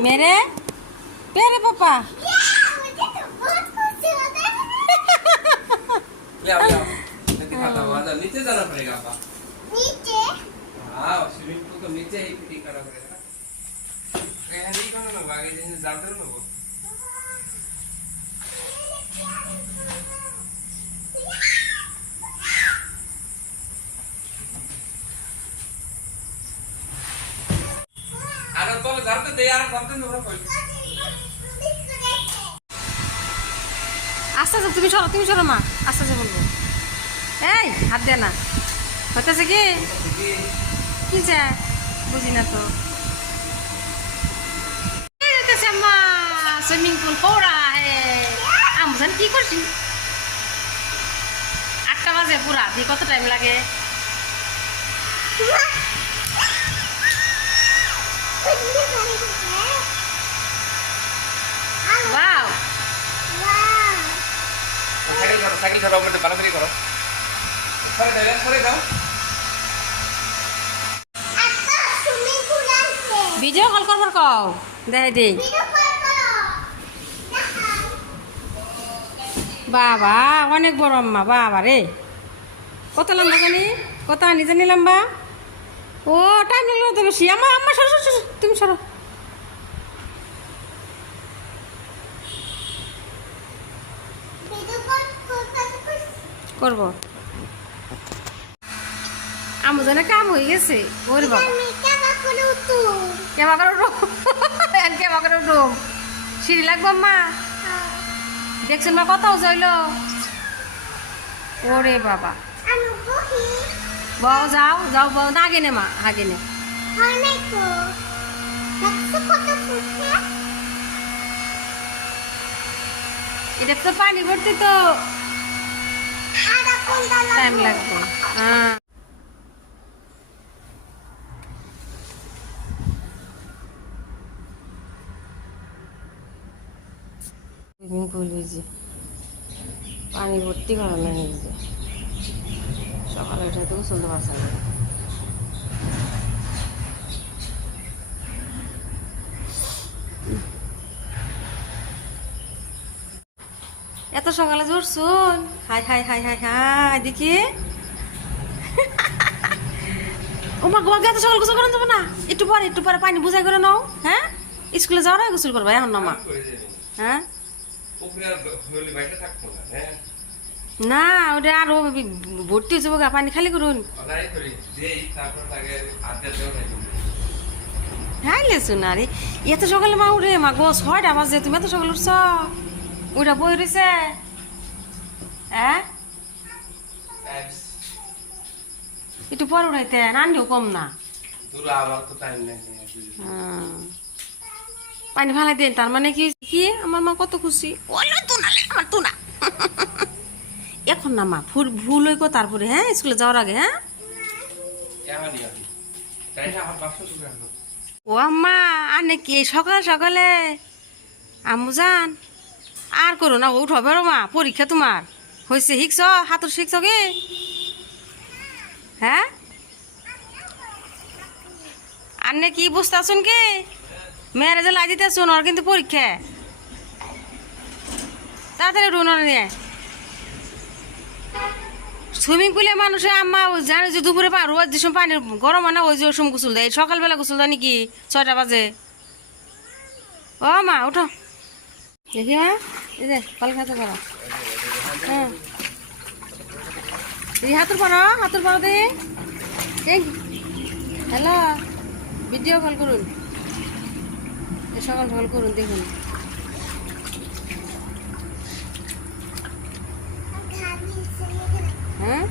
मेरे प्यारे पापा नीचे जाना पड़ेगा आपा नीचे हाँ स्विमिंग पूल तो नीचे ही फिटिंग करना पड़ेगा ना नहीं करना ना आगे जैसे जाते ना वो अरे तो जाते दे यार जाते ना बड़ा कोई আস্তে আস্তে তুমি সরো মা আস্তে আস্তে বলবো এই হাত দে না হতেছে কি কি চায় বুঝি না তো মা সুইমিং পুল পৌড়া হে আমজান কি করছি 8টা বাজে পুরা দি কত টাইম লাগে वाओ साइकिल करो मतलब बाला करो सरे जाओ आता स्विमिंग पूल আছে ভিডিও কল করবার কও দেখাই দেই ভিডিও কল করো বাবা অনেক বড় আম্মা বাবা রে কত লম্বা জানি কত আনি জানি লম্বা ও টাইম লাগলো তো বেশি আম্মা আম্মা সরো সরো সরো, তুমি সরো ভিডিও কল করতে করবো আমু জানে কাম হয়ে গেছে ওরে বাবা আমি কেমন করে উঠু কেমা করে উঠো কেমা করে উঠো সিঁড়ি লাগবো আম্মা দেখছেন মা কত উঁচু ওরে বাবা আমি বহি বাও যাও যাও বাও না আগে নে মা আগে নে অনেক দেখছো কত ফুটে এটা তো পানি ভর্তি তো আধা ঘন্টা টাইম লাগবে লাগবে হ্যাঁ সুইমিং পুল হয়েছে পানি ভর্তি করা লাগে যে সকালে উঠে তো চলতে পারছে না এত সকালে জোরছুন hi hi hi hi hi দেখি ও মা গোয়া এত সকাল গোসল করেন যাবো না একটু পরে পানি বুঝাই করে নাও হ্যাঁ স্কুলে যাওয়ার আগে গোসল করবো এখন না মা হ্যাঁ না ওটা আরো ভর্তি হচ্ছে বোকা পানি খালি করুন হ্যাঁ লেছুন আরে এত সকালে মা উঠে মা গো 6টা বাজে তুমি এত সকালে উঠছ ওইটা বই রয়েছে হ্যাঁ একটু পরে উঠাইতে রান্নিও কম না পানি ফালাই দেন তার মানে কি কি আমার মা কত খুশি ওলো তো না আমার তো না এখন না মা ভুল হইকো তারপরে হ্যাঁ স্কুলে যাওয়ার আগে হ্যাঁ ও আম্মা আর নাকি সকালে সকালে আম্মু যান আর করো না উঠো বেরো মা পরীক্ষা তোমার হয়েছে শিখছ হাতুর শিখছ কি হ্যাঁ আর নাকি বুঝতে আসুন কি মেয়েরা যে লাই দিতে আসুন ওর কিন্তু পরীক্ষা তাড়াতাড়ি রুন নিয়ে সুইমিং পুলে মানুষে আম্মা জানে যে দুপুরে রোজ যে সময় পানি গরম হয় না ওই যে ওই সময় গোসল দেয় সকালবেলা গোসল দেয় নাকি 6টা বাজে ও মা উঠো দেখি মা এই যে কল খাতে পারো হ্যাঁ এই হাতুর পারো দে হ্যালো ভিডিও কল করুন সকাল সকাল করুন দেখুন হ্যাঁ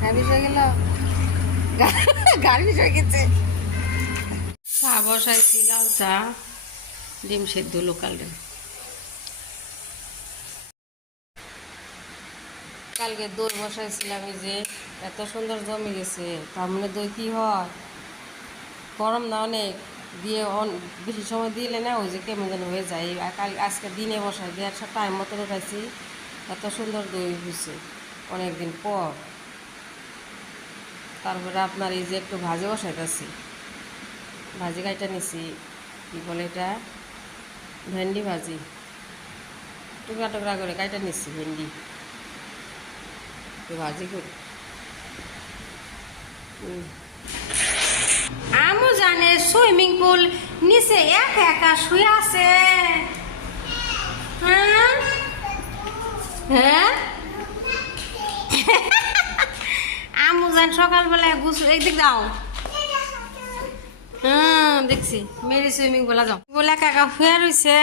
হ্যাঁ বিষয় গেল গাড়ি বিষয় গেছে চা বসাইছি লাল চা ডিম সেদ্ধ লোকাল ডিম কালকে দই বসাইছিলাম এই যে এত সুন্দর জমে গেছে তার মানে দই কি হয় গরম না অনেক দিয়ে বেশি সময় দিলে না ওই যে কেমন যেন হয়ে যায় কাল আজকে দিনে বসাই দিয়ে একটা টাইম মতো উঠাইছি এত সুন্দর দই হয়েছে অনেকদিন পর তারপরে আপনার এই যে একটু ভাজি বসাইতেছি ভাজি গাইটা নিছি কি বলে এটা, ভেন্ডি ভাজি, টুকরা টুকরা করে কাইটা নিচ্ছি ভেন্ডি, তো ভাজি করি। আমু জানে সুইমিং পুল নিচে একা একা শুয়ে আছে। হ্যাঁ হ্যাঁ আমু জান সকালবেলায় গুছু একদিক দাও। হ্যাঁ দেখছি মেরি সুইমিং বলা যাও বলে একা একা শুয়ে রয়েছে।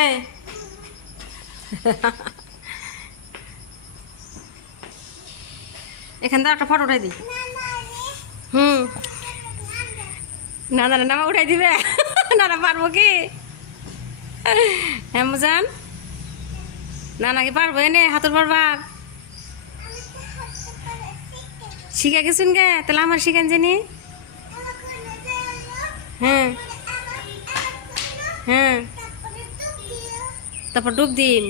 এখান থেকে একটা ফটো উঠাই দিই। হুম না না না উঠাই দিবে না না পারবো কি হ্যাঁ মুজান না নাকি পারবো এনে হাতুর পারবার শিখে গেছুন গে তাহলে আমার শিখেন জানি। হ্যাঁ হ্যাঁ তারপর ডুব দিম।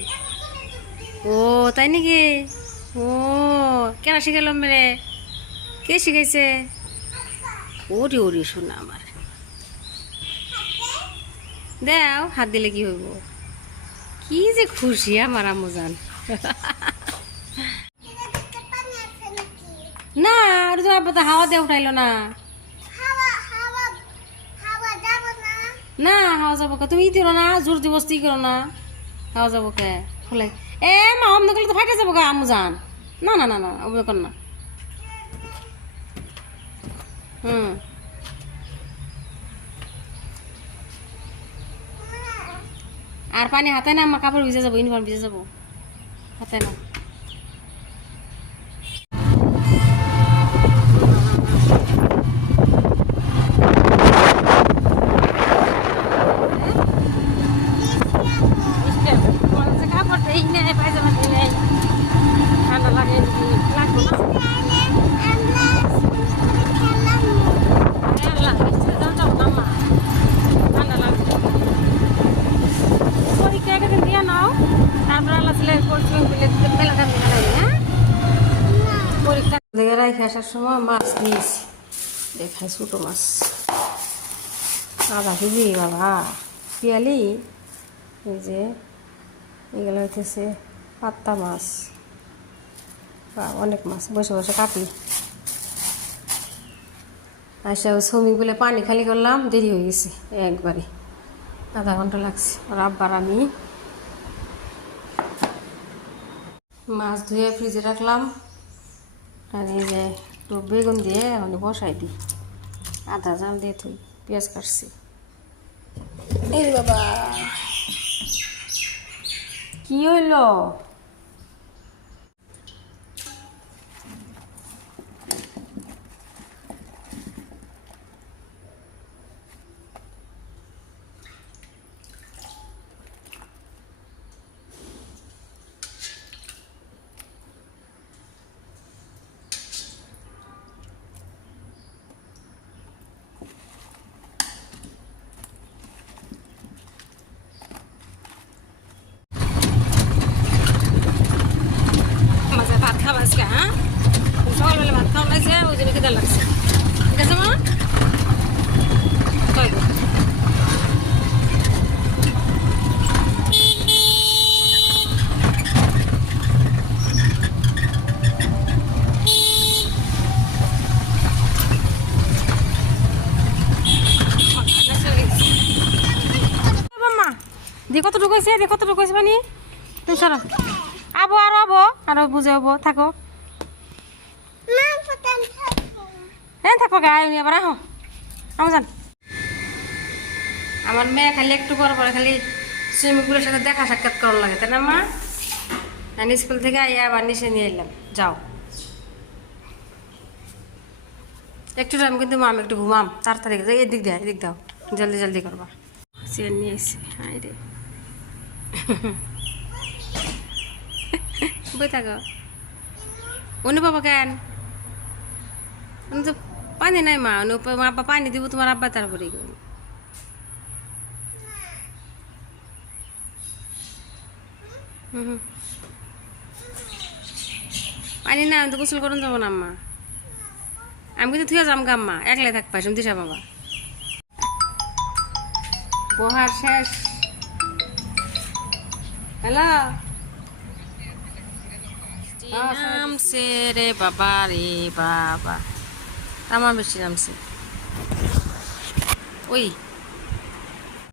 ও তাই নাকি? ও কেনা শিখালো মেরে, কে শিখাইছে? ওরে ওরে শোনা আমার, দেও হাত দিলে কি হইব, কি যে খুশি আমার আম্মুজান। না আর তো আব্বা তো হাওয়া দিয়ে উঠাইলো না। না হাওয়া যাবো কে, তুমি ই দিও না, জোর দিবস্তি করো না, হাওয়া যাবো কে খুলে। এ মা অম দেখলে তো ফাইটে যাবো গা আম্মুজান। না না না না ওবে কর না। হুম আর পানি হাতে না, আমার কাপড় ভিজে যাবো, ইউনিফর্ম ভিজে যাবো, হাতে না। ঠান্ডা লাগে লাগবে রেখে আসার সময় মাছ নিয়েছি, দেখাই ছোটো মাছ আধা কেজি বাবা পিয়ালি। এই যে এগুলো হইতেছে পাত্তা মাছ, অনেক মাছ বসে বসে কাটি। আচ্ছা শ্রমিক বলে পানি খালি করলাম, দেরি হয়ে গেছে একবারে, আধা ঘন্টা লাগছে। আর আব্বার আমি মাছ ধুয়ে ফ্রিজে রাখলাম, আর এই যে একটু বেগুন দিয়ে মানে বসাই দিই, আদা জাল দিয়ে থই, পেঁয়াজ কাটছি। এই বাবা কি হইল? ভাত খাবো আজকে, হ্যাঁ সকালবেলা ভাত খাওয়া লাগছে, ওই জন্য খেতে লাগছে। ঠিক আছে মা, তাই মা দিয়ে কতটুকু হয়েছে, দিয়ে কতটুকু হয়েছে মানে তুমি সরো, আবো আরো আবো আরো বুঝে হবো, থাকো হ্যাঁ থাকো গায়ে উনি আবার আহ আমার জান। আমার মেয়ে খালি একটু পর পরে খালি সুইমিং পুলের সাথে দেখা সাক্ষাৎ করার লাগে, তাই না মা? আমি স্কুল থেকে আইয়া আবার নিচে নিয়ে এলাম, যাও একটু টাইম, কিন্তু মা আমি একটু ঘুমাম, তাড়াতাড়ি এদিক দেয়, এদিক দাও, জলদি জলদি করবা। চেন নিয়ে এসছি, হাই রে বই থাকো। উনি বাবা কেন উনি তো পানি নাই মা, উনি আব্বা পানি দিব তোমার আব্বা, তারপরে পানি না, আমি তো গোসল করুন যাবো না আম্মা, আমি কিন্তু থুয়ে যাম গা আম্মা, একলাই থাকবা দিশা বাবা। প্রহার শেষ। হ্যালো নামছে রে বাবা রে বাবা, আমার বেশি নামছে। ওই